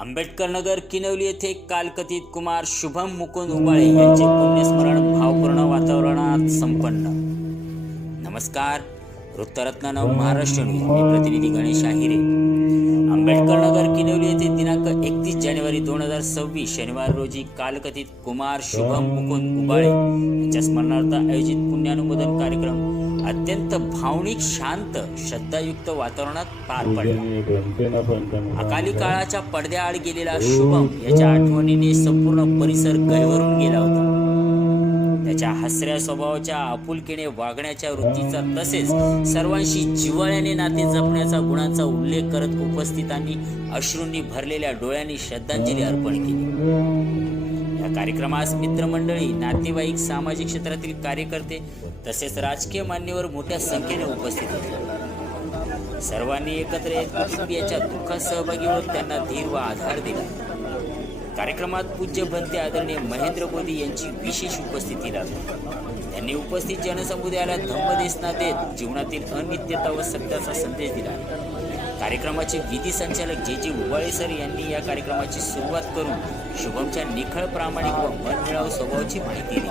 आंबेडकर नगर किनवली येथे कालकथित कुमार शुभम मुकुंद उबाळे यांचे पुण्यस्मरण भावपूर्ण वातावरणात संपन्न. नमस्कार. वृत्तरत्न नव महाराष्ट्र न्यूज. मी प्रतिनिधी गणेश आहिरे. आंबेडकर नगर किनवली येथे दिनांक 31 जानेवारी 2026 शनिवार रोजी कालकथित कुमार शुभम मुकुंद उबाळे यांच्या स्मरणार्थ आयोजित पुण्यानुमोदन कार्यक्रम अत्यंत भावनिक, शांत, श्रद्धायुक्त वातावरणात पार पडला. अकाली काळाच्या पडद्याआड गेलेला शुभम याच्या आठवणीने संपूर्ण परिसर गहिवरून गेला होता. त्याच्या हसऱ्या स्वभावाच्या, आपुलकीने वागण्याच्या वृत्तीचा तसेच सर्वांशी जिव्हाळ्याने नाते जपण्याचा गुणांचा उल्लेख करत उपस्थितांनी अश्रूंनी भरलेल्या डोळ्यांनी श्रद्धांजली अर्पण केली. या कार्यक्रमास मित्रमंडळी, नातेवाईक, सामाजिक क्षेत्रातील कार्यकर्ते तसेच राजकीय मान्यवर मोठ्या संख्येने उपस्थित होते. सर्वांनी एकत्र येत कुटुंबियाच्या दुःखात सहभागी होत त्यांना धीर व आधार दिला. कार्यक्रमात पूज्य भंते आदरणीय महेंद्र बोधी यांची विशेष उपस्थिती लाभली. त्यांनी उपस्थित जनसमुदायाला धम्मदेशना देत जीवनातील अनित्यता व सत्याचा संदेश दिला. कार्यक्रमाचे विधी संचालक जे उबाळे सर यांनी या कार्यक्रमाची सुरुवात करून शुभमच्या निखळ, प्रामाणिक व मनमिळावू स्वभावाची माहिती दिली.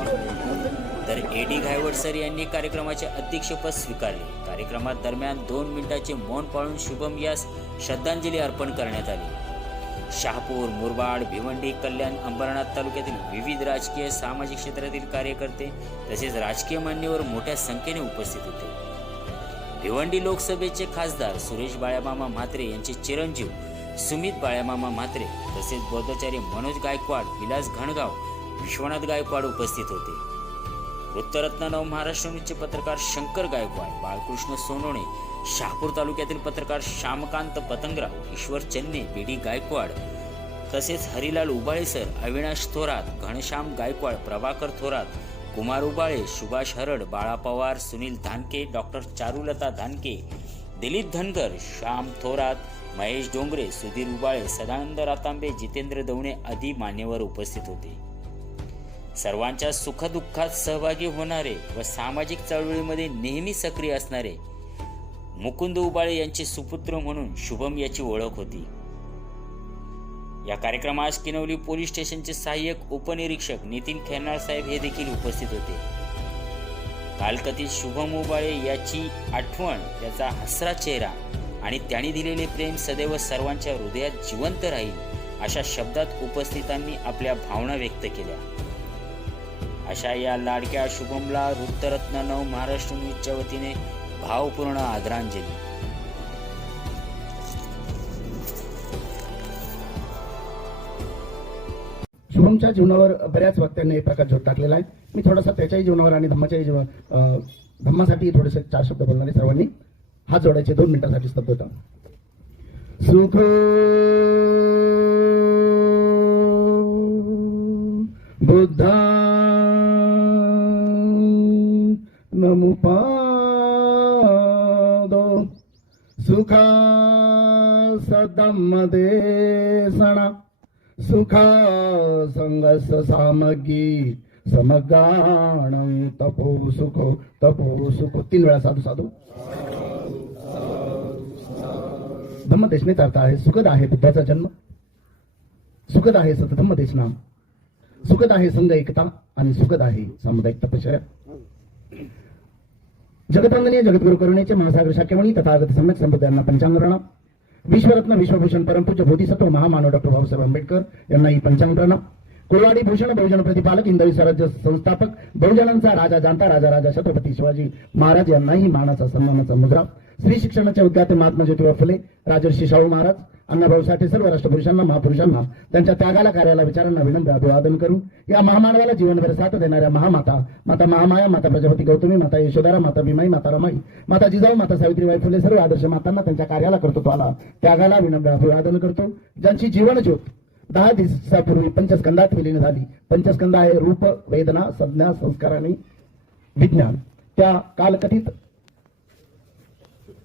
तर एडी घायवड सर यांनी कार्यक्रमाचे अध्यक्षपद स्वीकारले. कार्यक्रमात दरम्यान 2 मिनिटाचे मौन पाळून शुभम यास श्रद्धांजली अर्पण करण्यात आली. शहापूर, मुरबाड, भिवंडी, कल्याण, अंबरनाथ तालुक्यातील विविध राजकीय, सामाजिक क्षेत्रातील कार्यकर्ते तसेच राजकीय मान्यवर मोठ्या संख्येने उपस्थित होते. भिवंडी लोकसभेचे खासदार सुरेश बाळ्यामामा म्हात्रे यांचे चिरंजीव सुमित बाळ्यामामा म्हात्रे तसेच बौद्धाचार्य मनोज गायकवाड, विलास घणगाव, विश्वनाथ गायकवाड उपस्थित होते. वृत्तरत्न नव महाराष्ट्र न्यूजचे पत्रकार शंकर गायकवाड, बाळकृष्ण सोनोणे, शहापूर तालुक्यातील पत्रकार श्यामकांत पतंगराव, ईश्वर चन्ने, बीडी गायकवाड तसेच हरिलाल उबाळे सर, अविनाश थोरात, घनश्याम गायकवाड, प्रभाकर थोरात, कुमार उबाळे, सुभाष हरड, बाळा पवार, सुनील धानके, डॉक्टर चारुलता धानके, दिलीप धनगर, श्याम थोरात, महेश डोंगरे, सुधीर उबाळे, सदानंद रातांबे, जितेंद्र दवणे आदी मान्यवर उपस्थित होते. सर्वांच्या सुखदुःखात सहभागी होणारे व सामाजिक चळवळीमध्ये नेहमी सक्रिय असणारे मुकुंद उबाळे यांचे सुपुत्र म्हणून शुभम याची ओळख होती. या कार्यक्रमास किनवली पोलीस स्टेशनचे सहाय्यक उपनिरीक्षक नितीन खेरनार साहेब हे देखील उपस्थित होते. कालकथित शुभम उबाळे याची आठवण, त्याचा हसरा चेहरा आणि त्यांनी दिलेले प्रेम सदैव सर्वांच्या हृदयात जिवंत राहील अशा शब्दात उपस्थितांनी आपल्या भावना व्यक्त केल्या. अशा या लाडक्या शुभमला वृत्तरत्न नव महाराष्ट्र न्यूजच्या वतीने भावपूर्ण आदरांजली. शुभमच्या जीवनावर बऱ्याच वक्त्यांनी एक प्रकार जोर टाकलेला आहे. मी थोडासा त्याच्याही जीवनावर आणि धम्माच्याही धम्मासाठी थोडेसे 4 शब्द बोलणारे. सर्वांनी हात जोडायचे 2 मिनिटांसाठी स्तब्धता. सुख बुद्धा नमुपादो सुखा सदम्म देसना सुखा संगस सामगी समगाण तपो सुखो 3 वेळा साधू साधू. धम्मदेशनेचा अर्थ आहे सुखद आहे बुद्धाचा जन्म, सुखद आहे सत धम्मदेशना, सुखद आहे संघ एकता आणि सुखद आहे सामुदायिक तपश्चर्या. जगतवंदनीय जगद्गुरु करुणेचे महासागर शाक्यमणी तथागत सम्यक संप्रदायांना पंचांग प्रणाम. विश्वरत्न विश्वभूषण परमपूज्य बोधिसत्व महामानव डॉक्टर बाबासाहेब आंबेडकर यांना ही पंचांग प्रणाम. कुलवाडी भूषण बहुजन प्रतिपालक, हिंदवी स्वराज्य संस्थापक, बहुजनांचा राजा जाणता राजा छत्रपती शिवाजी महाराज यांनाही मानाचा सन्मानाचा मुद्रा. स्त्री शिक्षणाचे उद्गाते महात्मा ज्योतिबा फुले, राजर्षी शाहू महाराज, अण्णाभाऊ साठे सर्व राष्ट्रपुरुषांना, महापुरुषांना त्यांच्या त्यागाला, कार्याला, विचारांना विनम्र अभिवादन करून या महामानवाला जीवनभर साथ देणाऱ्या महामाता, माता महामाया, माता प्रजापती गौतमी, माता यशोधरा, माता भीमाई, माता रमाई, माता जिजाऊ, माता सावित्रीबाई फुले सर्व आदर्श मातांना त्यांच्या कार्याला, कर्तृत्वाला, त्यागाला विनम्र अभिवादन करतो. ज्यांची जीवन ज्योत 10 दिवसापूर्वी पंचस्कंदात विलीन झाली. पंचस्कंद आहे रूप, वेदना, संज्ञा, संस्कार आणि विज्ञान. त्या कालकथित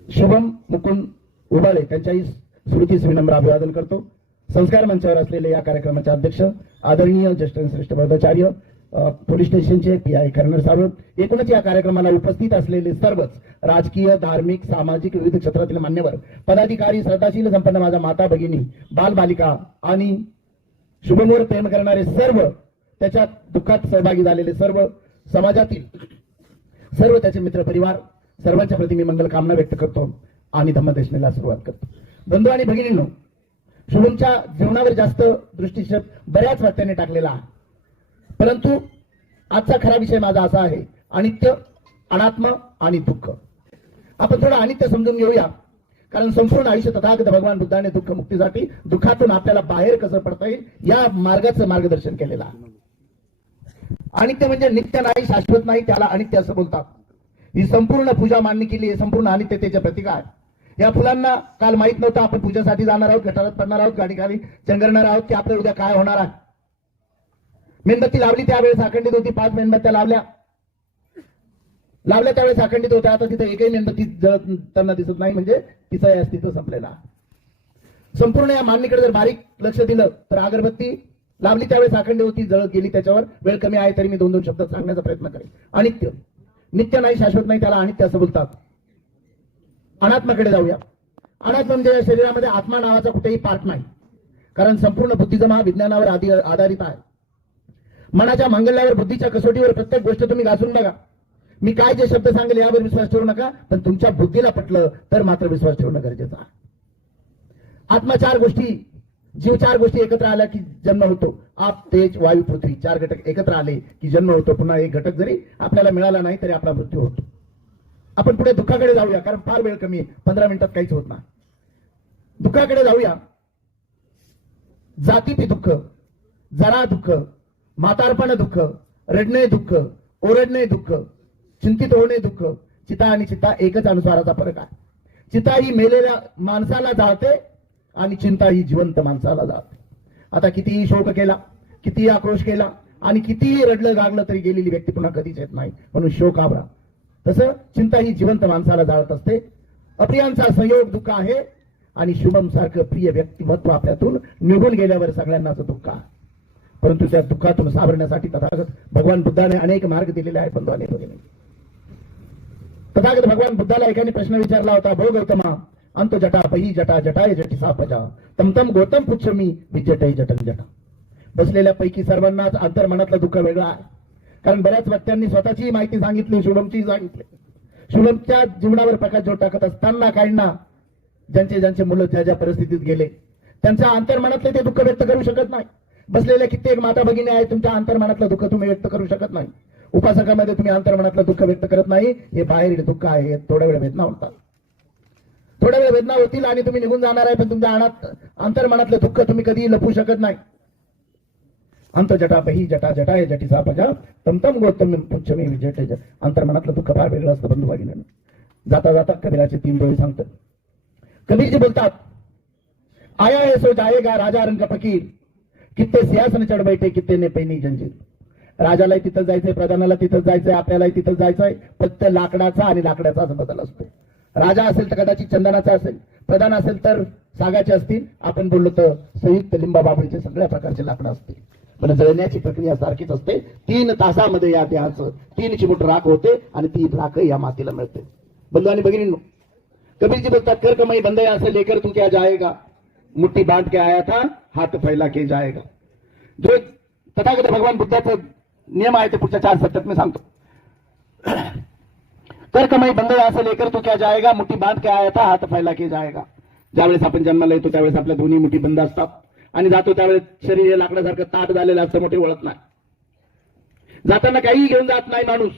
शुभम मुकुंद उबाळे त्यांच्याही स्मृतीस विनम्र अभिवादन करतो. संस्कार मंचावर असलेले या कार्यक्रमाचे अध्यक्ष आदरणीय ज्येष्ठ श्रेष्ठ बौद्धाचार्य पोलीस स्टेशनचे PI कर्नल साहेब, एकूणच या कार्यक्रमाला उपस्थित असलेले सर्वच राजकीय, धार्मिक, सामाजिक विविध क्षेत्रातील मान्यवर, पदाधिकारी, श्रद्धाशील संपन्न माझ्या माता भगिनी, बालबालिका आणि शुभमोर प्रेम करणारे सर्व, त्याच्या दुःखात सहभागी झालेले सर्व, समाजातील सर्व त्याचे मित्र परिवार, सर्वांच्या प्रति मी मंगल कामना व्यक्त करतो आणि धम्मदेशनेला सुरुवात करतो. बंधू आणि भगिनींनो, शुभमच्या जीवनावर जास्त दृष्टिक्षेप बऱ्याच वक्त्यांनी टाकलेला आहे, परंतु आजचा खरा विषय माझा असा आहे, अनित्य, अनात्म आणि दुःख. आपण थोडं अनित्य समजून घेऊया, कारण संपूर्ण आयुष्य तथागत भगवान बुद्धाने दुःख मुक्तीसाठी, दुःखातून आपल्याला बाहेर कसं पडता येईल या मार्गाचं मार्गदर्शन केलेलं आहे. अनित्य म्हणजे नित्य नाही, शाश्वत नाही, त्याला अनित्य असं बोलतात. ही संपूर्ण पूजा मान्य केली, हे संपूर्ण अनित्यतेचे प्रतीक आहे. या फुलांना काल माहित नव्हतं आपण पूजेसाठी जाणार आहोत, गटारात पडणार आहोत, गाडी खाली चंगरणार आहोत, की आपल्या उद्या काय होणार आहे. मेणबत्ती लावली त्यावेळेस अखंडित होती, 5 मेणबत्त्या लावल्या त्यावेळेस अखंडित होत्या. आता तिथे एकही मेणबत्ती जळताना दिसत नाही, म्हणजे तिचं अस्तित्व संपलेला. संपूर्ण या मांडणीकडे जर बारीक लक्ष दिलं तर अगरबत्ती लावली त्यावेळेस अखंड होती, जळत गेली. त्याच्यावर वेळ कमी आहे तरी मी 2-2 शब्द सांगण्याचा प्रयत्न करेन. अनित्य, नित्य नाही, शाश्वत नाही, त्याला अनित्य असं बोलतात. अनात्माकडे जाऊया. अनात्मा म्हणजे या शरीरामध्ये आत्मा नावाचा कुठेही पार्ट नाही, कारण संपूर्ण बुद्धिझम हा विज्ञानावर आधारित आहे. मनाच्या मांगल्यावर, बुद्धीच्या कसोटीवर प्रत्येक गोष्ट तुम्ही घासून बघा. मी काय जे शब्द सांगेल यावर विश्वास ठेवू नका, पण तुमच्या बुद्धीला पटलं तर मात्र विश्वास ठेवणं गरजेचं आहे. आत्मा 4 गोष्टी, जीव 4 गोष्टी एकत्र आल्या की जन्म होतो. आप, तेज, वायू, पृथ्वी 4 घटक एकत्र आले की जन्म होतो. पुन्हा एक घटक जरी आपल्याला मिळाला नाही तरी आपला मृत्यू होतो. आपण पुढे दुःखाकडे जाऊया, कारण फार वेळ कमी आहे, 15 मिनिटात काहीच होत नाही. दुःखाकडे जाऊया. जातीपी दुःख, जरा दुःख, म्हातारपण दुःख, रडणे दुःख, ओरडणे दुःख, चिंतित होणे दुःख. चिता आणि चिता एकच अनुसाराचा फरक आहे. चिता ही मेलेल्या माणसाला जाळते आणि चिंता ही जिवंत माणसाला जाळते. आता कितीही शोक केला, कितीही आक्रोश केला आणि कितीही रडलं गागलं तरी गेलेली व्यक्ती पुन्हा कधीच येत नाही, म्हणून शोक आवरा. तसं चिंता ही जिवंत माणसाला जाळत असते. अप्रियांचा संयोग दुःख आहे आणि शुभम सारखं प्रिय व्यक्तिमत्व आपल्यातून निघून गेल्यावर सगळ्यांनाच दुःख आहे. परंतु त्या दुःखातून सावरण्यासाठी तथागत भगवान बुद्धाने अनेक मार्ग दिलेले आहेत. बंधू आणि भगिनी, तथागत भगवान बुद्धाला एकाने प्रश्न विचारला होता, भो गौतमा, अंत जटा पही जटा जटाय जटी सापजा तम तम गौतम पुच्छमी विजटय जटन जटा. बसलेल्या पैकी सर्वांनाच अंतर्मनातलं दुःख वेगळं आहे, कारण बऱ्याच व्यक्तींनी स्वतःची माहिती सांगितली, शुभमची सांगितली. शुभमच्या जीवनावर प्रकाश जो टाकत असताना काहींना, ज्यांचे मुलं ज्या ज्या परिस्थितीत गेले, त्यांच्या अंतर्मनातले ते दुःख व्यक्त करू शकत नाही. बसलेल्या कित्येक माता भगिनी आहेत, तुमच्या अंतर्मनातलं दुःख तुम्ही व्यक्त करू शकत नाही. उपासकामध्ये तुम्ही अंतर्मनातलं दुःख व्यक्त करत नाही, हे बाहेरील दुःख आहे. थोड्या वेळ वेदना होतात, थोड्या वेळ वेदना होतील आणि तुम्ही निघून जाणार आहे, पण तुमच्या अंतर्मनातलं दुःख तुम्ही कधीही लपू शकत नाही. अंत जटा पही जटा जटाय जटी सापजा तम तम गौतम पुच्छमी विजटे. अंतर्मनातलं दुःख फार वेगळं असतं बंधू भगिनींनो. जाता जाता कबीराचे 3 डोळे सांगतात. कबीरजी बोलतात, आया है सो जाएगा राजा रंग फकीर, कित्ते सिंहासन चढ बैठे कित्ते ने पैनी जंजीर. राजालाही तिथं जायचंय, प्रधानाला तिथं जायचंय, आपल्यालाही तिथं जायचंय. फक्त लाकडाचा आणि लाकडाचाच बदल असतो. राजा असेल तर कदाचित चंदनाचा असेल, प्रधान असेल तर सागाचे असतील, आपण बोललो तर संयुक्त लिंबाबाबळीचे सगळ्या प्रकारचे लाकडं असतील. पण जळण्याची प्रक्रिया सारखीच असते. 3 तासामध्ये या देहाचं 3 चिमूट राख होते आणि ती राख या मातीला मिळते. बंधू आणि भगिनींनो, कबीरजी बोलतात, कर कमाई बंदया से लेकर तू क्या जाएगा, मुट्ठी बांध के आया था हाथ फैला के जाएगा. जो तथागत भगवान बुद्धाचा नियम आहे ते पुढच्या 4 सत्यात मी सांगतो. कर कमाई बंदया से लेकर तू क्या जाएगा, मुट्ठी बांध के आया था हाथ फैला के जाएगा. ज्यावेळेस आपण जन्माला येतो त्यावेळेस आपल्या दोन्ही मुठी बंद असतात आणि जातो त्यावेळेस शरीर हे लाकडासारखं ताट झालेलं असतं, मोठे वळत नाही. जाताना काही घेऊन जात नाही माणूस.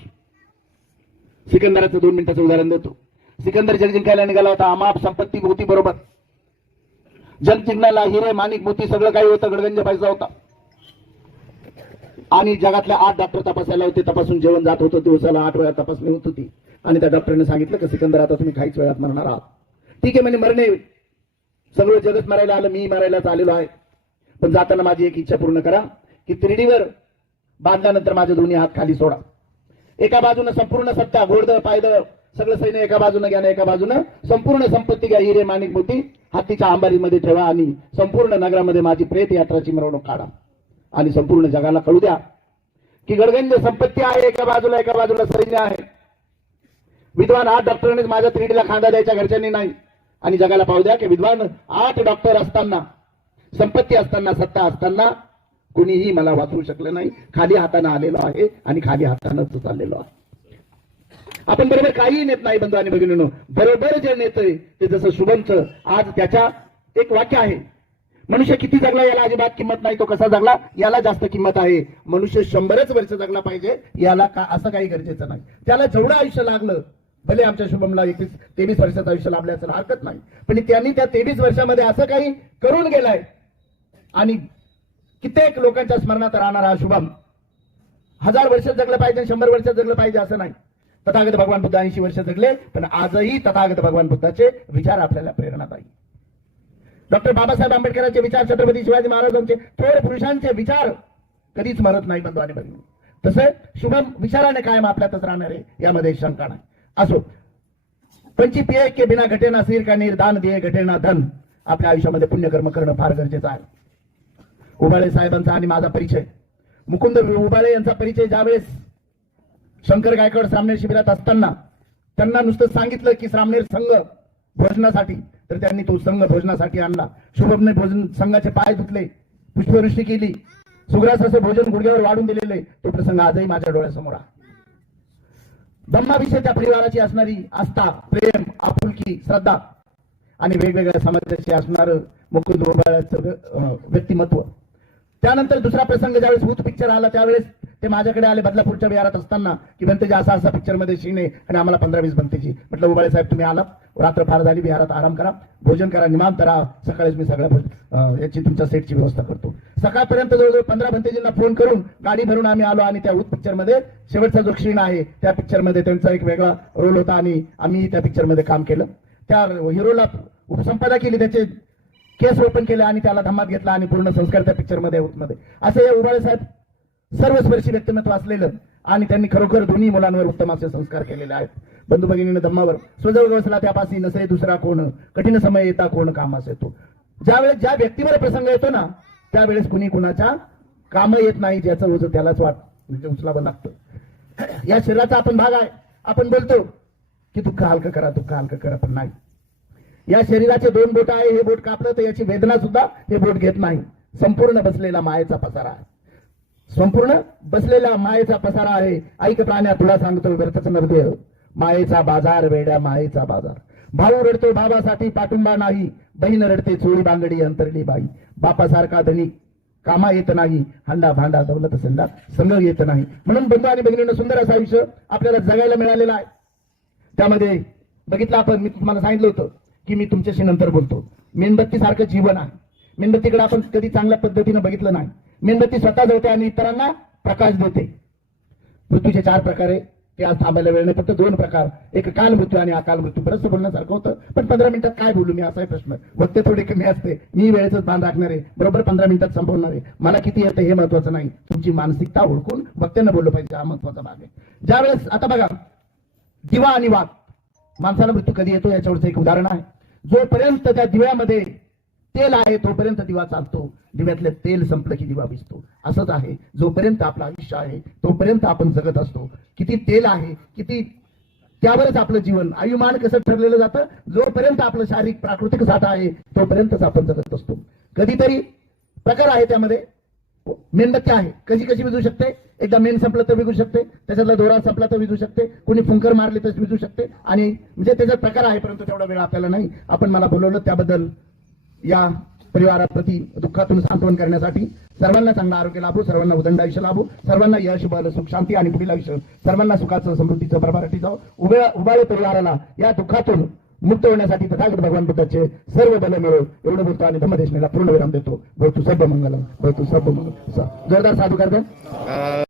सिकंदराचं 2 मिनिटाचं उदाहरण देतो. सिकंदर जग जिंकायला निघाला होता. अमाप संपत्ती होती बरोबर. जग जिंकण्याला हिरे माणिक मोती सगळं काही होतं, गडगंज पैसा होता. आणि जगातल्या 8 डॉक्टर तपासायला होते. तपासून जेवण जात होतं, दिवसाला 8 वेळा तपासणी होत होती. आणि त्या डॉक्टरने सांगितलं की सिकंदर आता तुम्ही काहीच वेळात मरणार आहात. ठीक आहे म्हणे, मरणे सगळं जगत मरायला आलं, मी मरायलाच आलेलो आहे, पण जाताना माझी एक इच्छा पूर्ण करा की तिरडीवर बांधल्यानंतर माझे दोन्ही हात खाली सोडा. एका बाजूने संपूर्ण सत्ता, घोडदळ पायदळ सगळं सैन्य एका बाजूने घ्या, एका बाजूने संपूर्ण संपत्ती घ्या, हिरे माणिक मोती हत्तीच्या अंबारीमध्ये ठेवा आणि संपूर्ण नगरामध्ये माझी प्रेत यात्राची मिरवणूक काढा आणि संपूर्ण जगाला कळू द्या की गडगंज संपत्ती आहे एका बाजूला सैन्य आहे. विद्वान 8 डॉक्टरांनीच माझ्या तिरडीला खांदा द्यायच्या घरच्यांनी नाही. आणि जगाला पाहू द्या की विद्वान 8 डॉक्टर असताना, संपत्ती असताना, सत्ता असताना कुणीही मला वाचवू शकलं नाही. खाली हाताने आलेलो आहे आणि खाली हातानंच चाललेलो आहे. आपण बरोबर काही नेत नाही बंधू आणि भगिनींनो. बरोबर जे नेतय ते जसं शुभमचं आज त्याच्या एक वाक्य आहे, मनुष्य किती जगला याला अजिबात किंमत नाही, तो कसा जगला याला जास्त किंमत आहे. मनुष्य 100च वर्ष जगला पाहिजे याला असं काही गरजेचं नाही. त्याला जेवढं आयुष्य लागलं, भले आमच्या शुभमला 23 वर्षाचं आयुष्य लाभले असेल हरकत नाही, पण त्यांनी त्या 23 वर्षामध्ये असं काही करून गेलाय आणि कित्येक लोकांच्या स्मरणात राहणारा हा शुभम 1000 वर्ष जगलं पाहिजे, 100 वर्ष जगलं पाहिजे असं नाही. तथागत भगवान बुद्ध 80 वर्ष जगले, पण आजही तथागत भगवान बुद्धाचे विचार आपल्याला प्रेरणादायी. डॉक्टर बाबासाहेब आंबेडकरांचे विचार, छत्रपती शिवाजी महाराजांचे, थोर पुरुषांचे विचार कधीच मरत नाही बंधू आणि भगिनी. तसं शुभम विचाराने कायम आपल्यातच राहणार आहे, यामध्ये शंका नाही. असो, पंची पिये के बिना घटे ना सिर का निर्दान दिए घटे ना धन. आपल्या आयुष्यामध्ये पुण्यकर्म करणं फार गरजेचं आहे. उबाळे साहेबांचा आणि माझा परिचय, मुकुंद उबाळे यांचा परिचय ज्यावेळेस शंकर गायकवाड सामनेर शिबिरात असताना त्यांना नुसतं सांगितलं की सामनेर संघ भोजनासाठी, तर त्यांनी तो संघ भोजनासाठी आणला. शुभमने भोजन संघाचे पाय धुतले, पुष्पवृष्टी केली, सुग्रास असं भोजन गुडघ्यावर वाढून दिलेले. तो प्रसंग आजही माझ्या डोळ्यासमोर आहे. ब्रह्माविषयी त्या परिवाराची असणारी आस्था, प्रेम, आपुलकी, श्रद्धा आणि वेगवेगळ्या समाजाची असणारं मुकुंद उबाळ्याचं व्यक्तिमत्व. त्यानंतर दुसरा प्रसंग ज्यावेळेस भूत पिक्चर आला त्यावेळेस ते माझ्याकडे आले बदलापूरच्या विहारात असताना की बनतेजी असा पिक्चर मध्ये सीन आहे आणि आम्हाला 15-20 बनतेजी. म्हटलं उबाळे साहेब तुम्ही आलात, रात्र फार झाली, विहारात आराम करा, भोजन करा, निवांत राहा, सकाळीच मी सगळ्या याची तुमच्या सेटची व्यवस्था करतो. सकाळपर्यंत जवळजवळ 15 भंतेजींना फोन करून गाडी भरून आम्ही आलो आणि त्या भूत पिक्चर मध्ये शेवटचा जो क्षण आहे त्या पिक्चर मध्ये त्यांचा एक वेगळा रोल होता आणि आम्ही त्या पिक्चर मध्ये काम केलं. त्या हिरोला उपसंपदा केली, त्याचे केस ओपन केले आणि त्याला धम्मात घेतला आणि पूर्ण संस्कार त्या पिक्चर मध्ये असं हे उबाळे साहेब सर्वस्पर्शी व्यक्तिमत्व असलेलं आणि त्यांनी खरोखर दोन्ही मुलांवर उत्तम असे संस्कार केलेले आहेत. बंधू भगिनीने धम्मावर स्वजव बसला त्यापासी नसे दुसरा कोण, कठीण समय येता कोण कामास येतो. ज्यावेळेस ज्या व्यक्तीवर प्रसंग येतो ना त्यावेळेस कुणी कुणाच्या काम येत नाही, ज्याचं ओझं त्यालाच म्हणजे उचलावं लागतं. या शरीराचा आपण भाग आहे. आपण बोलतो की दुःख हलकं करा, पण नाही. या शरीराचे 2 बोट आहे, हे बोट कापलं तर याची वेदना सुद्धा हे बोट घेत नाही. संपूर्ण बसलेला मायेचा पसारा आहे, संपूर्ण बसलेला मायेचा पसारा आहे. ऐक प्राण्या तुला सांगतो व्यर्थच नव्हे, मायेचा बाजार वेड्या मायेचा बाजार. भाऊ रडतो बाबासाठी पाठुंबा नाही, बहीण रडते चोळी बांगडी अंतरली बाई. बापासारखा धनी कामा येत नाही, हांडा भांडा दौलत संडा संग येत नाही. म्हणून बंधू आणि भगिनींना सुंदर असं आयुष्य आपल्याला जगायला मिळालेलं आहे. त्यामध्ये बघितलं आपण, मी तुम्हाला सांगितलं होतं की मी तुमच्याशी नंतर बोलतो. मेणबत्ती सारखं जीवन आहे. मेणबत्तीकडे आपण कधी चांगल्या पद्धतीने बघितलं नाही. मेणबत्ती स्वतः जळते आणि इतरांना प्रकाश देते. मृत्यूचे 4 प्रकार आहे, ते आज थांबायला वेळ नाही. फक्त 2 प्रकार, एक काल मृत्यू आणि अकाल मृत्यू. बरंच बोलण्यासारखं होतं पण 15 मिनिटात काय बोलू मी असा प्रश्न. वक्ते थोडे कमी असते, मी वेळेचं भान राखणार आहे, बरोबर 15 मिनिटात संपवणार आहे. मला किती येतं हे महत्वाचं नाही, तुमची मानसिकता ओळखून वक्त्यांना बोललं पाहिजे, हा महत्वाचा भाग आहे. ज्यावेळेस आता बघा दिवा आणि वाघ, माणसाला मृत्यू कधी येतो याच्यावरचं एक उदाहरण आहे. जोपर्यंत त्या दिव्यामध्ये तेल आहे तोपर्यंत दिवा चालतो, दिव्यातले तेल संपलं की दिवा विझतो. असंच आहे, जोपर्यंत आपलं आयुष्य आहे तोपर्यंत आपण जगत असतो. किती तेल आहे, किती त्यावरच आपलं जीवन आयुमान कसं ठरलेलं जातं. जोपर्यंत आपलं शारीरिक प्राकृतिक साठा आहे तोपर्यंतच आपण जगत असतो. कधीतरी प्रकार आहे त्यामध्ये. मेणबत्ती आहे, कशी कशी विझू शकते. एकदा मेण संपलं तर विझू शकते, त्याच्यातला दोरा संपला तर विझू शकते, कोणी फुंकर मारले तर विझू शकते. आणि म्हणजे त्याचा प्रकार आहे, परंतु तेवढा वेळ आपल्याला नाही. आपण मला बोलवलं त्याबद्दल या परिवाराप्रती दुःखातून सांत्वन करण्यासाठी. सर्वांना चांगलं आरोग्य लाभो, सर्वांना उदंड आयुष्य लाभो, सर्वांना यश बल सुख शांती आणि पुढील आयुष्य सर्वांना सुखाचं समृद्धीचं भरभराटी जावो. उबाळे परिवाराला या दुःखातून मुक्त होण्यासाठी तथागत भगवान बुद्धाचे सर्व बल मिळो एवढं बोलतो आणि धम्मदेशनेला पूर्ण विराम देतो. भवतु सर्व मंगलम, भवतु सर्व मंगलम. जोरदार साधुकार द्या.